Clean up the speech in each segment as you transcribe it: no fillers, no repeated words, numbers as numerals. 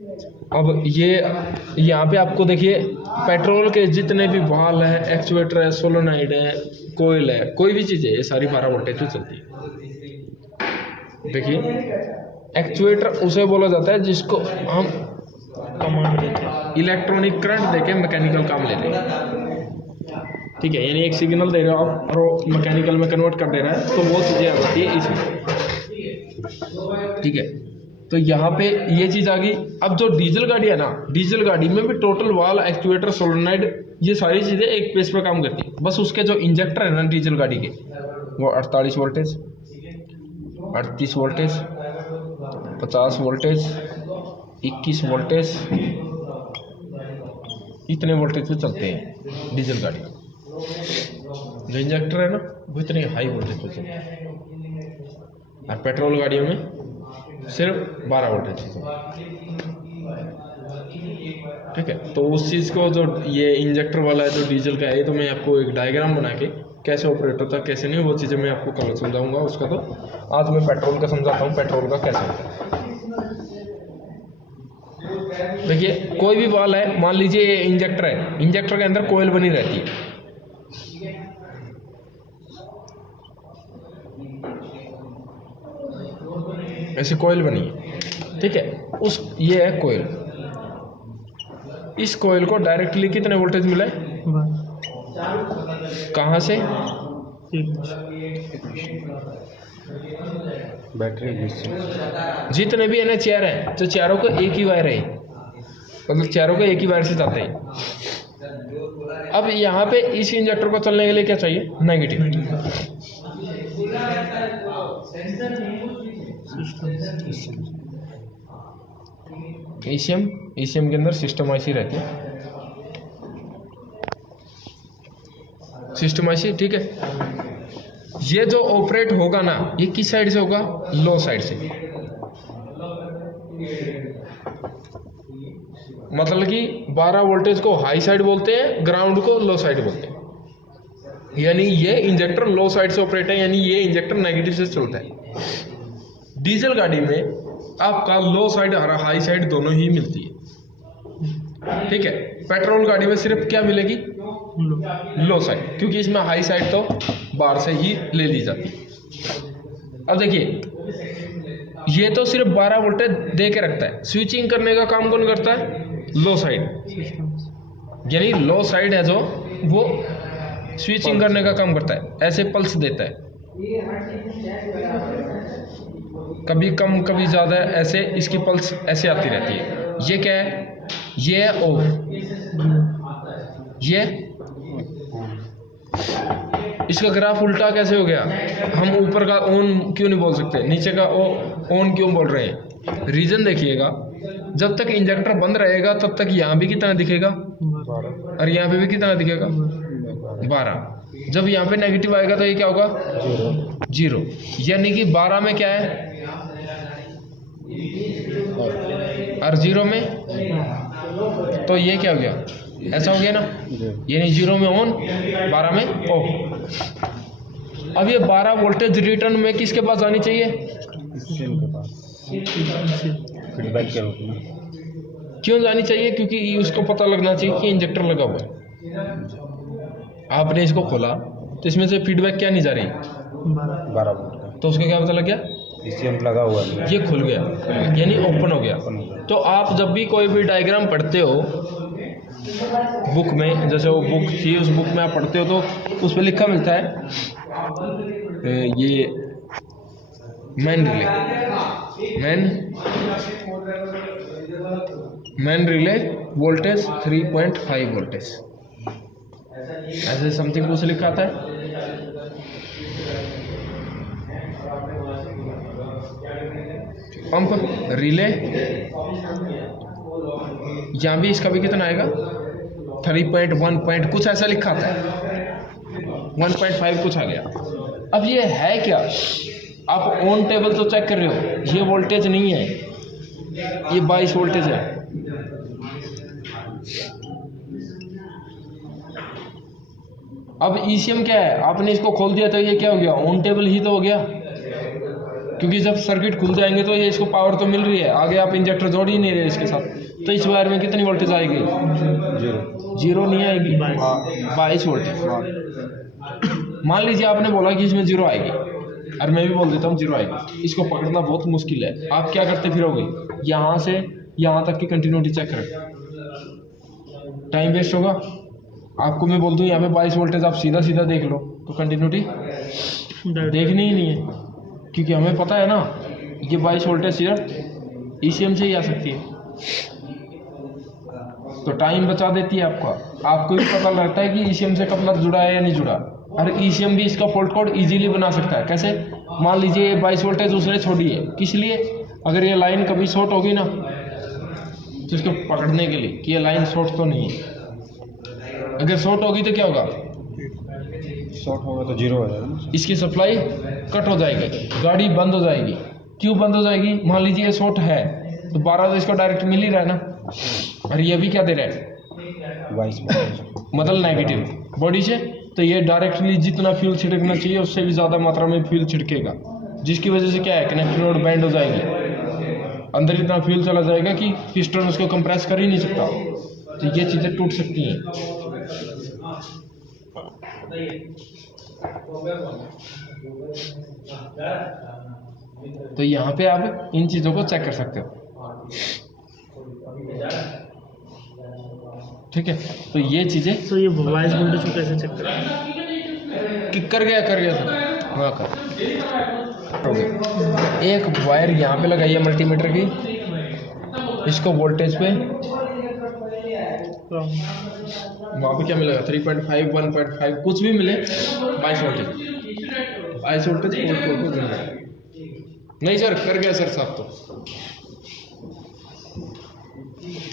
अब ये यहाँ पे आपको देखिए पेट्रोल के जितने भी वाल्व है, एक्चुएटर है, सोलोनाइड है, कोयल है, कोई भी चीज़ है, ये सारी 12 वोल्टेज पे चलती है। देखिए एक्चुएटर उसे बोला जाता है जिसको हम कमांड देते हैं, इलेक्ट्रॉनिक करंट देके मैकेनिकल काम ले रहे हैं। ठीक है, यानी एक सिग्नल दे रहे हो आप और मैकेनिकल में कन्वर्ट कर दे रहा है, तो वो चीज़ें आ जाती है इसमें। ठीक है, तो यहाँ पे ये चीज़ आ गई। अब जो डीजल गाड़ी है ना, डीजल गाड़ी में भी टोटल वाल्व, एक्चुएटर, सोलेनॉइड, ये सारी चीज़ें एक पेज पे काम करती है। बस उसके जो इंजेक्टर है ना डीजल गाड़ी के, वो 48 वोल्टेज, 38 वोल्टेज, 50 वोल्टेज, 21 वोल्टेज, इतने वोल्टेज पे चलते हैं डीजल गाड़ी। जो इंजेक्टर है ना वो इतने हाई वोल्टेज पे चलते हैं, और पेट्रोल गाड़ियों में सिर्फ 12 वोल्टेज से चलते हैं। ठीक है, तो उस चीज़ को जो ये इंजेक्टर वाला है जो डीजल का है, ये तो मैं आपको एक डायग्राम बना के कैसे ऑपरेट होता है कैसे नहीं, वो चीज़ें मैं आपको कल समझाऊंगा उसका। तो आज मैं पेट्रोल का समझाता हूँ, पेट्रोल का कैसे होता है। देखिए कोई भी वाल्व है, मान लीजिए ये इंजेक्टर है, इंजेक्टर के अंदर कोयल बनी रहती है। ऐसे कोयल बनी है, ठीक है, उस ये है कोयल। इस कोयल को डायरेक्टली कितने वोल्टेज मिला है, कहाँ से, बैटरी जितने भी है चेयर है, तो चारों को एक ही वायर है, मतलब चारों को एक ही वायर से जाते हैं। अब यहाँ पे इस इंजेक्टर को चलने के लिए क्या चाहिए, नेगेटिव। ईसीएम के अंदर सिस्टम आईसी रहती है, सिस्टम आईसी। ठीक है, ये जो ऑपरेट होगा ना, ये किस साइड से होगा, लो साइड से। मतलब कि 12 वोल्टेज को हाई साइड बोलते हैं, ग्राउंड को लो साइड बोलते हैं। यानी ये इंजेक्टर लो साइड से ऑपरेट है, यानी ये इंजेक्टर नेगेटिव से चलता है। डीजल गाड़ी में आपका लो साइड और हाई साइड दोनों ही मिलती है। ठीक है, पेट्रोल गाड़ी में सिर्फ क्या मिलेगी, लो साइड, क्योंकि इसमें हाई साइड तो बाहर से ही ले ली जाती है। अब देखिए ये तो सिर्फ 12 वोल्टेज दे के रखता है, स्विचिंग करने का काम कौन करता है, लो साइड। यानी लो साइड है जो वो स्विचिंग करने का काम करता है, ऐसे पल्स देता है, कभी कम कभी ज़्यादा, ऐसे इसकी पल्स ऐसे आती रहती है। ये क्या है, ये है ऑफ, ये इसका ग्राफ उल्टा कैसे हो गया, हम ऊपर का ऑन क्यों नहीं बोल सकते, नीचे का ऑन क्यों बोल रहे हैं। रीजन देखिएगा, जब तक इंजेक्टर बंद रहेगा तब तक यहाँ भी कितना दिखेगा, और यहाँ पे भी कितना दिखेगा, 12। जब यहाँ पे नेगेटिव आएगा तो ये क्या होगा, 0। यानी कि 12 में क्या है, और 0 में, तो ये क्या हो गया, ऐसा हो गया ना, यानी 0 में ऑन, 12 में ऑफ। अब ये 12 वोल्टेज रिटर्न में किसके पास आनी चाहिए, फीडबैक के रूप में। क्यों जानी चाहिए, क्योंकि उसको पता लगना चाहिए कि इंजेक्टर लगा हुआ है। आपने इसको खोला तो इसमें से फीडबैक क्या नहीं जा रही, 12 वोल्ट का, तो उसका क्या पता लग गया, ईसीएम लगा हुआ है, ये खुल गया, यानी ओपन हो गया। तो आप जब भी कोई भी डायग्राम पढ़ते हो बुक में, जैसे वो बुक थी, उस बुक में आप पढ़ते हो तो उस पर लिखा मिलता है ये मैन रिले वोल्टेज 3.5 वोल्टेज, ऐसे समथिंग कुछ लिखा आता है। पंप रिले, यहाँ भी इसका भी कितना आएगा, 3.1 कुछ ऐसा लिखा था, 1.5 कुछ आ गया। अब ये है क्या, आप ऑन टेबल तो चेक कर रहे हो, ये वोल्टेज नहीं है, ये 22 वोल्टेज है। अब ईसीएम क्या है, आपने इसको खोल दिया तो ये क्या हो गया, ऑन टेबल ही तो हो गया, क्योंकि जब सर्किट खुल जाएंगे तो ये इसको पावर तो मिल रही है, आगे आप इंजेक्टर जोड़ ही नहीं रहे इसके साथ, तो इस वायर में कितनी वोल्टेज आएगी? जीरो नहीं आएगी, 22 वोल्टेज। मान लीजिए आपने बोला कि इसमें जीरो आएगी, और मैं भी बोल देता हूँ जीरो आएगी। इसको पकड़ना बहुत मुश्किल है। आप क्या करते फिरोगे? यहाँ से यहाँ तक की कंटिन्यूटी चेक करें, टाइम वेस्ट होगा। आपको मैं बोल दूँ यहाँ पे 22 वोल्टेज, आप सीधा सीधा देख लो, तो कंटिन्यूटी देखनी ही नहीं है, क्योंकि हमें पता है ना ये 22 वोल्टेज सिर्फ ECM से ही आ सकती है, तो टाइम बचा देती है आपका। आपको भी पता लगता है कि ECM से कपलर जुड़ा है या नहीं जुड़ा, और ECM भी इसका फॉल्ट कोड इजीली बना सकता है। कैसे? मान लीजिए ये 22 वोल्टेज उसने छोड़ी है, किस लिए? अगर ये लाइन कभी शॉर्ट होगी ना, तो इसको पकड़ने के लिए कि ये लाइन शॉर्ट तो नहीं है। अगर शॉर्ट होगी तो क्या होगा? शॉर्ट होगा तो जीरो हो जाएगा, इसकी सप्लाई कट हो जाएगी, गाड़ी बंद हो जाएगी। क्यों बंद हो जाएगी? मान लीजिए ये शॉर्ट है तो 12 तो इसको डायरेक्ट मिल ही रहा है ना, और ये भी क्या दे रहा है? 22 मतलब नेगेटिव बॉडी से, तो ये डायरेक्टली जितना फ्यूल छिड़कना चाहिए उससे भी ज़्यादा मात्रा में फ्यूल छिड़केगा, जिसकी वजह से क्या है? कनेक्टिंग रोड बैंड हो जाएगी, अंदर इतना फ्यूल चला जाएगा कि पिस्टन उसको कंप्रेस कर ही नहीं सकता, तो ये चीज़ें टूट सकती हैं। तो यहाँ पे आप इन चीज़ों को चेक कर सकते हो, ठीक है। तो ये चीज़ें, तो ये वॉइस वोल्टेज को कैसे चेक करें? कि कर गया था हाँ कर हो गया। एक वायर यहाँ पे लगाई है मल्टीमीटर की, इसको वोल्टेज पे वहाँ पे क्या मिलेगा? 3.5 1.5 कुछ भी मिले, 22 वोल्टेज फॉल्ट को नहीं सर कर गया सर साहब।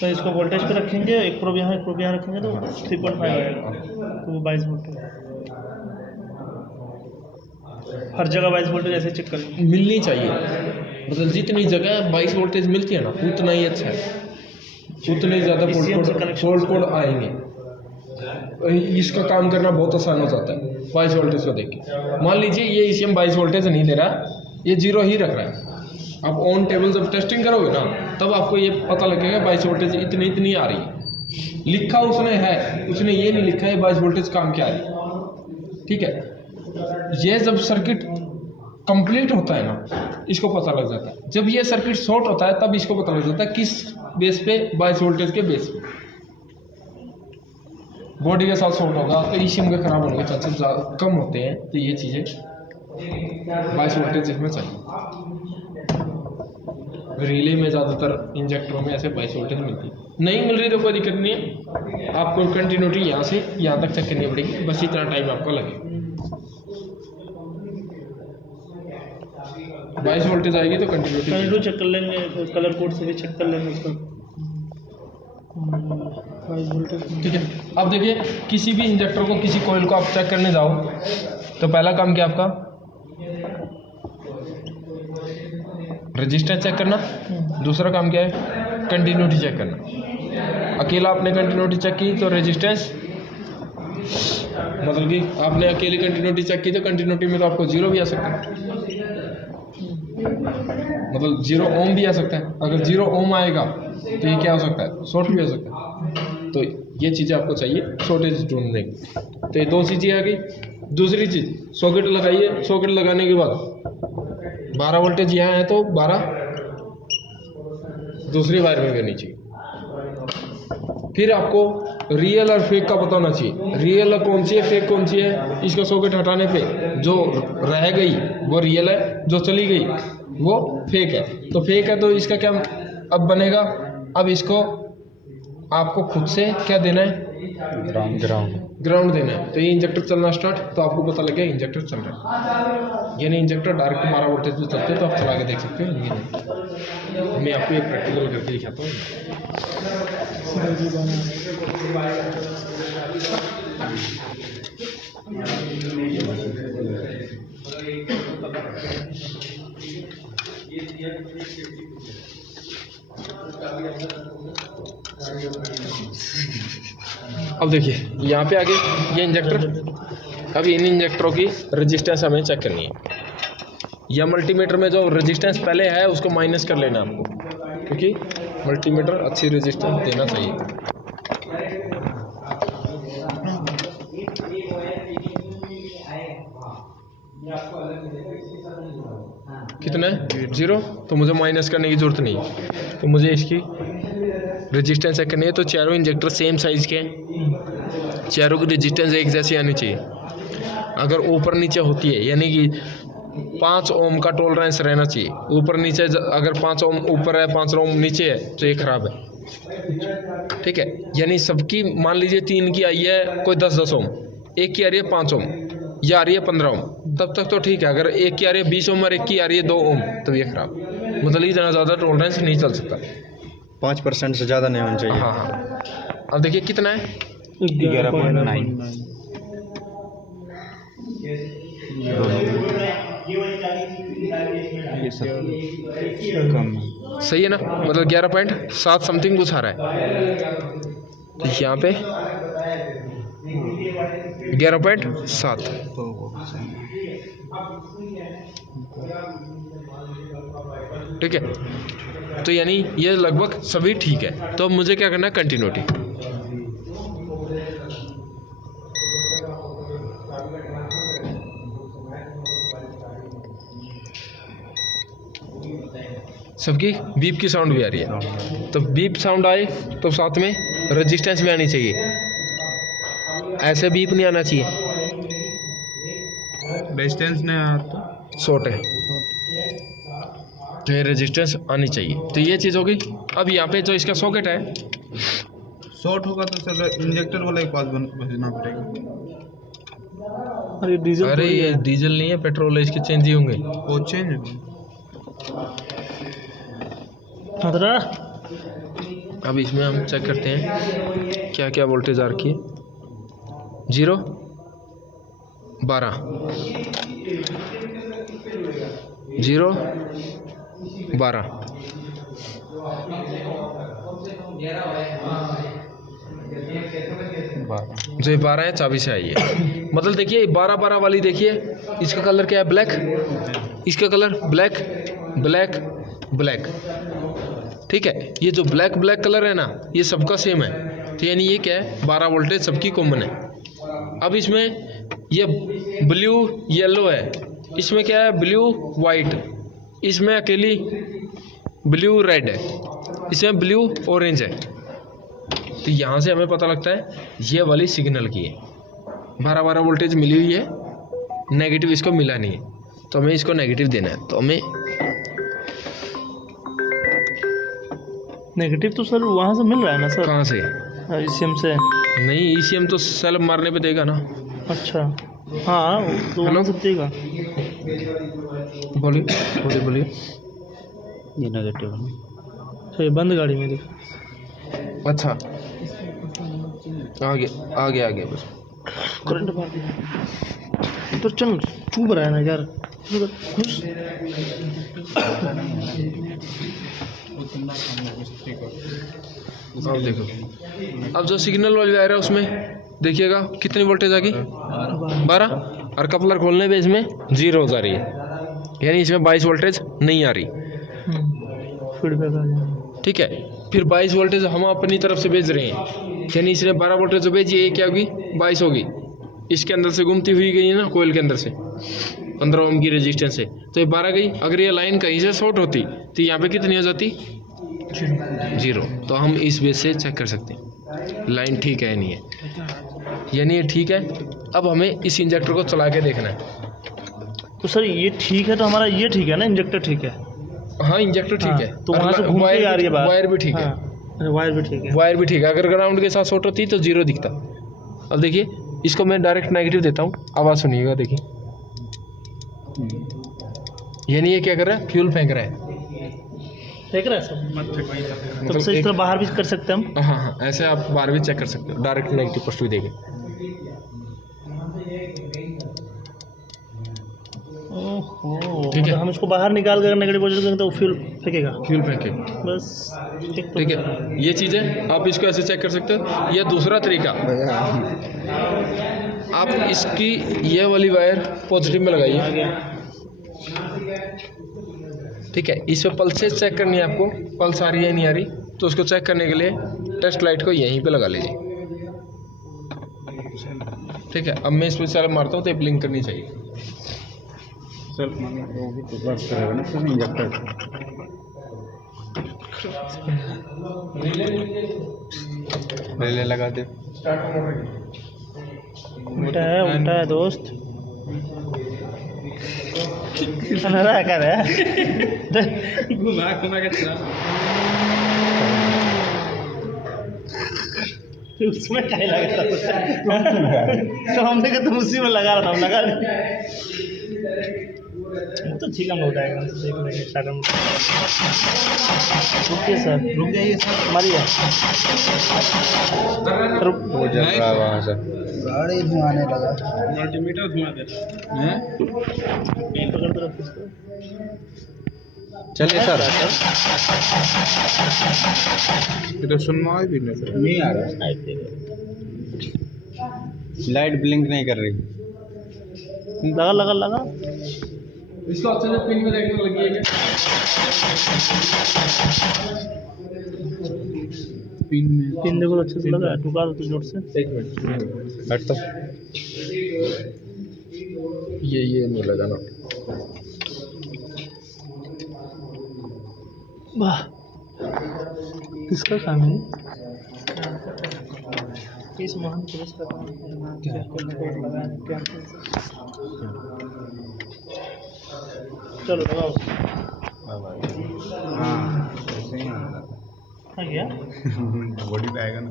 तो इसको वोल्टेज पे रखेंगे, एक प्रोब यहाँ एक प्रोब यहाँ रखेंगे तो 3.5 आएगा, तो वो 22 वोल्टेज। हर जगह 22 वोल्टेज ऐसे चेक करेंगे, मिलनी चाहिए, मतलब जितनी जगह 22 वोल्टेज मिलती है ना उतना ही अच्छा है, उतने ज़्यादा फॉल्ट कोड आएंगे। इसका काम करना बहुत आसान हो जाता है 22 वोल्टेज को देख के। मान लीजिए ये ECM 22 वोल्टेज नहीं दे रहा, ये जीरो ही रख रहा है। आप ऑन टेबल जब टेस्टिंग करोगे ना, तब आपको ये पता लगेगा 22 वोल्टेज इतनी आ रही है। लिखा उसने है, उसने ये नहीं लिखा है 22 वोल्टेज काम क्या है, ठीक है। ये जब सर्किट कंप्लीट होता है ना, इसको पता लग जाता है। जब ये सर्किट शॉर्ट होता है तब इसको पता लग जाता है किस बेस पे? 22 वोल्टेज के बेस पे। बॉडी के साथ शॉर्ट होगा तो ECM के खराब होने के चांसेस कम होते हैं, तो ये चीज़ें 22 वोल्टेज इसमें चाहिए। रिले में ज़्यादातर इंजेक्टरों में ऐसे 22 वोल्टेज मिलती है। नहीं मिल रही तो कोई दिक्कत नहीं है, आपको कंटिन्यूटी यहाँ से यहाँ तक चेक करनी पड़ेगी, बस इतना टाइम आपको लगेगा। 22 वोल्टेज आएगी तो कंटिन्यूटी चेक कर लेंगे, कलर कोड से भी चेक कर लेंगे उसका 22 वोल्टेज, ठीक है। अब देखिए किसी भी इंजेक्टर को, किसी कॉइल को आप चेक करने जाओ तो पहला काम क्या आपका? रजिस्टेंस चेक करना। दूसरा काम क्या है? कंटिन्यूटी चेक करना। अकेला आपने कंटिन्यूटी चेक की तो रेजिस्टेंस, मतलब कि आपने अकेली कंटिन्यूटी चेक की तो कंटिन्यूटी में तो आपको जीरो भी आ सकता है, मतलब 0 ओम भी आ सकता है। अगर 0 ओम आएगा तो ये क्या हो सकता है? शॉर्ट भी हो सकता है। तो ये चीज़ें आपको चाहिए शॉर्टेज ढूंढने की। तो ये दो चीज़ें आ गई। दूसरी चीज़, सॉकेट लगाइए। सॉकेट लगाने के बाद 12 वोल्टेज यहाँ है तो 12 दूसरी वायर में करनी चाहिए। फिर आपको रियल और फेक का पता होना चाहिए। रियल कौन सी है, फेक कौन सी है। इसका सॉकेट हटाने पे जो रह गई वो रियल है, जो चली गई वो फेक है। तो फेक है तो इसका क्या अब बनेगा? अब इसको आपको खुद से क्या देना है? ग्राउंड देना है। तो ये इंजेक्टर चलना स्टार्ट, तो आपको पता लगे इंजेक्टर चल रहा है। यानी इंजेक्टर डायरेक्ट 12 वोल्टेज पे चलते हैं, तो आप चला के देख सकते हो। ये नहीं, मैं आपको एक प्रैक्टिकल करके दिखाता हूँ। अब देखिए यहाँ पे आगे ये इंजेक्टर, अब इन इंजेक्टरों की रेजिस्टेंस हमें चेक करनी है। या मल्टीमीटर में जो रेजिस्टेंस पहले है उसको माइनस कर लेना आपको, क्योंकि मल्टीमीटर अच्छी रेजिस्टेंस देना चाहिए। कितना है 0, तो मुझे माइनस करने की जरूरत नहीं है, तो मुझे इसकी रेजिस्टेंस चेक करनी है। तो चारों इंजेक्टर सेम साइज़ के हैं, चारों की रेजिस्टेंस एक जैसी आनी चाहिए। अगर ऊपर नीचे होती है यानी कि 5 ओम का टॉलरेंस रहना चाहिए, ऊपर नीचे अगर 5 ओम ऊपर है 5 ओम नीचे है तो ये खराब है, ठीक है। यानी सबकी मान लीजिए 3 की आई है कोई 10-10 ओम, एक की आ रही है 5 ओम या आ रही है 15 ओम, तब तक तो ठीक है। अगर एक की आ रही है 20 ओम और एक की आ रही है 2 ओम तो ये खराब, मतलब इतना ज़्यादा टॉलरेंस नहीं चल सकता। 5% से ज़्यादा नहीं होना चाहिए। हाँ हाँ। अब देखिए कितना है 11.9 ये सब कम है। सही है ना, मतलब 11.7 समथिंग कुछ आ रहा है। तो यहाँ पे 11.7, ठीक है। तो यानी ये लगभग सभी ठीक है। तो अब मुझे क्या करना है, कंटिन्यूटी। सबकी बीप की साउंड भी आ रही है, तो बीप साउंड आए तो साथ में रेजिस्टेंस भी आनी चाहिए, ऐसे बीप नहीं आना चाहिए। रेजिस्टेंस नहीं आया तो शॉर्ट है तो ये रेजिस्टेंस आनी चाहिए। तो ये चीज़ होगी। अब यहाँ पे जो इसका सॉकेट है, शॉर्ट होगा तो सर इंजेक्टर वाले के पास भेजना पड़ेगा। अरे डीजल, अरे ये डीजल नहीं है, पेट्रोल है, इसके चेंज ही होंगे। वो चेंज खतरा। अब इसमें हम चेक करते हैं क्या क्या वोल्टेज आ रखी है। 0 12 0 12 जो 12 है चाबी से आई है। मतलब देखिए 12-12 वाली देखिए, इसका कलर क्या है, ब्लैक, इसका कलर ब्लैक ब्लैक ब्लैक, ठीक है। ये जो ब्लैक ब्लैक कलर है ना, ये सबका सेम है। तो यानी ये क्या है, 12 वोल्टेज सबकी कॉमन है। अब इसमें ये ब्लू येलो है, इसमें क्या है ब्लू वाइट, इसमें अकेली ब्लू रेड है, इसमें ब्लू ऑरेंज है। तो यहाँ से हमें पता लगता है ये वाली सिग्नल की है, 12-12 वोल्टेज मिली हुई है, नेगेटिव इसको मिला नहीं है, तो हमें इसको नेगेटिव देना है। तो हमें नेगेटिव तो सर वहाँ से मिल रहा है ना सर, कहाँ से, ईसीएम से नहीं ईसीएम तो सेल्फ मारने पे देगा ना। अच्छा हाँ, तो वहाँ से देगा। बोलिए बोलिए बोलिए। ये नेगेटिव है। तो ये बंद गाड़ी में देखो। अच्छा आगे आगे आगे बस करंट मार दिया तो चल, चुभ रहा है ना यार, खुश। अब देखो, अब जो सिग्नल वाली वायर है उसमें देखिएगा कितनी वोल्टेज आ गई, 12, और कपलर खोलने पे इसमें 0 जा रही है, यानी इसमें 22 वोल्टेज नहीं आ रही, फीडबैक आ जाएगा, ठीक है। फिर 22 वोल्टेज हम अपनी तरफ से भेज रहे हैं, यानी इसने 12 वोल्टेज जो भेजी, ये क्या होगी 22 होगी, इसके अंदर से घूमती हुई गई है ना कोयल के अंदर से 15 ओम की रेजिस्टेंस से, तो ये 12 गई। अगर ये लाइन कहीं से शॉर्ट होती तो यहाँ पे कितनी हो जाती, 0। तो हम इस बेस से चेक कर सकते हैं लाइन ठीक है या नहीं है, यानी ये ठीक है। अब हमें इस इंजेक्टर को चला के देखना है। तो सर ये ठीक है, तो हमारा ये ठीक है ना, इंजेक्टर ठीक है। हाँ इंजेक्टर ठीक है, तो वहाँ से घूम के आ रही है बात। वायर भी ठीक है, वायर भी ठीक है, वायर भी ठीक है। अगर ग्राउंड के साथ शॉर्ट होती तो 0 दिखता। अब देखिए इसको मैं डायरेक्ट नेगेटिव देता हूँ, आवाज़ सुनिएगा, देखिए यानी ये क्या कर रहा है, फ्यूल फेंक रहा है, फेंक रहा है सर। तो सर इस तरह बाहर भी कर सकते हैं हम। हाँ हाँ ऐसे आप बाहर भी चेक कर सकते हो, डायरेक्ट नेगेटिव पॉजिटिव देके। ओहो, ठीक है। हम इसको बाहर निकाल कर नेगेटिव पॉजिटिव करेंगे तो फ्यूल फेंकेगा, फ्यूल फेंके, बस ठीक है। ये चीज़ें आप इसको ऐसे चेक कर सकते हो। यह दूसरा तरीका, आप इसकी ये वाली वायर पॉजिटिव में लगाइए, ठीक है, इस पे पल्सेस चेक करनी है आपको, पल्स आ रही है नहीं आ रही, तो उसको चेक करने के लिए टेस्ट लाइट को यहीं पे लगा लीजिए। ठीक है, अब मैं इस पर सारे मारता हूँ तो ब्लिंक करनी चाहिए। सेल्फ माने वो भी तो वर्क करेगा ना फिर इंजेक्टर। रिले लगा दे। उल्टा है दोस्त। अंधेरा कर है। घुमा के चला। उसमें क्या लगा था? तो हमने कहा तुम उसी में लगा रहा था, हम लगा नहीं। वो तो ठीक हम उठाएगा, देख लेंगे स्टार्टर में। रुकिए सर, रुक जाइए सर। मारिए। वो जल रहा है वहाँ से। गाड़ी धुआने लगा। मल्टीमीटर धुआं दे रहा है। पकड़ दो इसको। चलिए सर। ये तो सुनना भी नहीं आ रहा। लाइट ब्लिंक नहीं कर रही। लगा। इसको अच्छे से पिन में देखने लगी है क्या? पिन देखो अच्छे से लगा, ठुका दो तो जोर से। एक मिनट हट तो। ये नहीं लगा ना। वाह, किसका काम है? किस महान पुरुष का काम है? क्या लगा है क्या? चलो लगाओ। हाँ ऐसे ही आ गया। बॉडी पे आएगा ना।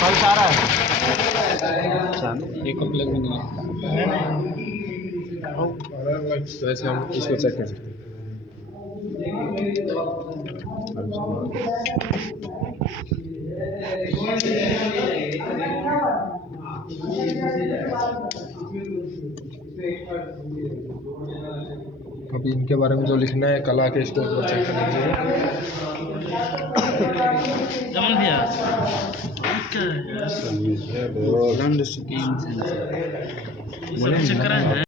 फल सारा है। एक प्लग भी नहीं है। तो ऐसे हम इसको चेक कर सकते हैं। अभी इनके बारे में जो लिखना है कल आके इसको ऊपर चेक कर लीजिए। जमन भैया चेक कराए हैं।